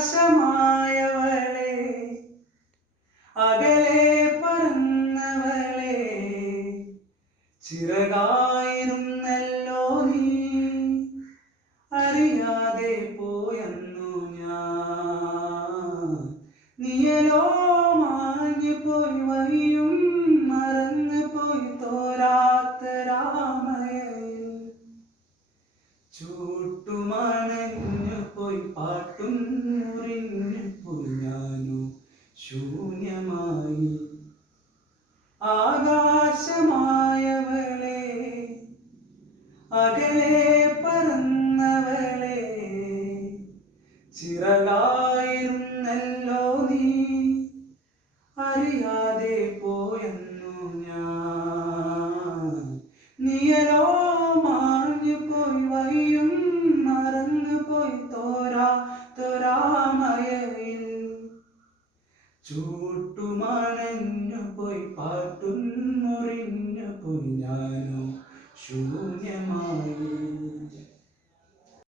ആകാശമായവളെ അകലെ പറന്നവളെ ചിറകായിരുന്നല്ലോ നീ അറിയാതെ പോയെന്നു ഞാൻ നീയലോ മാഞ്ഞു പോയി വഴിയും മറന്നു പോയി തോരാത്ത രാമയിൽ ചൂട്ടുമണഞ്ഞു പോയി പാട്ടും മുറിഞ്ഞു പോയി ഞാനു ശൂന്യമായി ആകാശമായവളെ അകലെ പറന്നവളെ ചിറകായിരുന്നല്ലോ നീ അറിയാതെ പോയെന്നു ഞാൻ നീയലോ മാഞ്ഞു പോയി വഴിയും മറന്നു പോയി തോരാമയയിൽ ചൂട്ടുമണഞ്ഞു പോയി പാട്ടും മുറിഞ്ഞു പോയി ഞാനോ ശൂന്യമായി.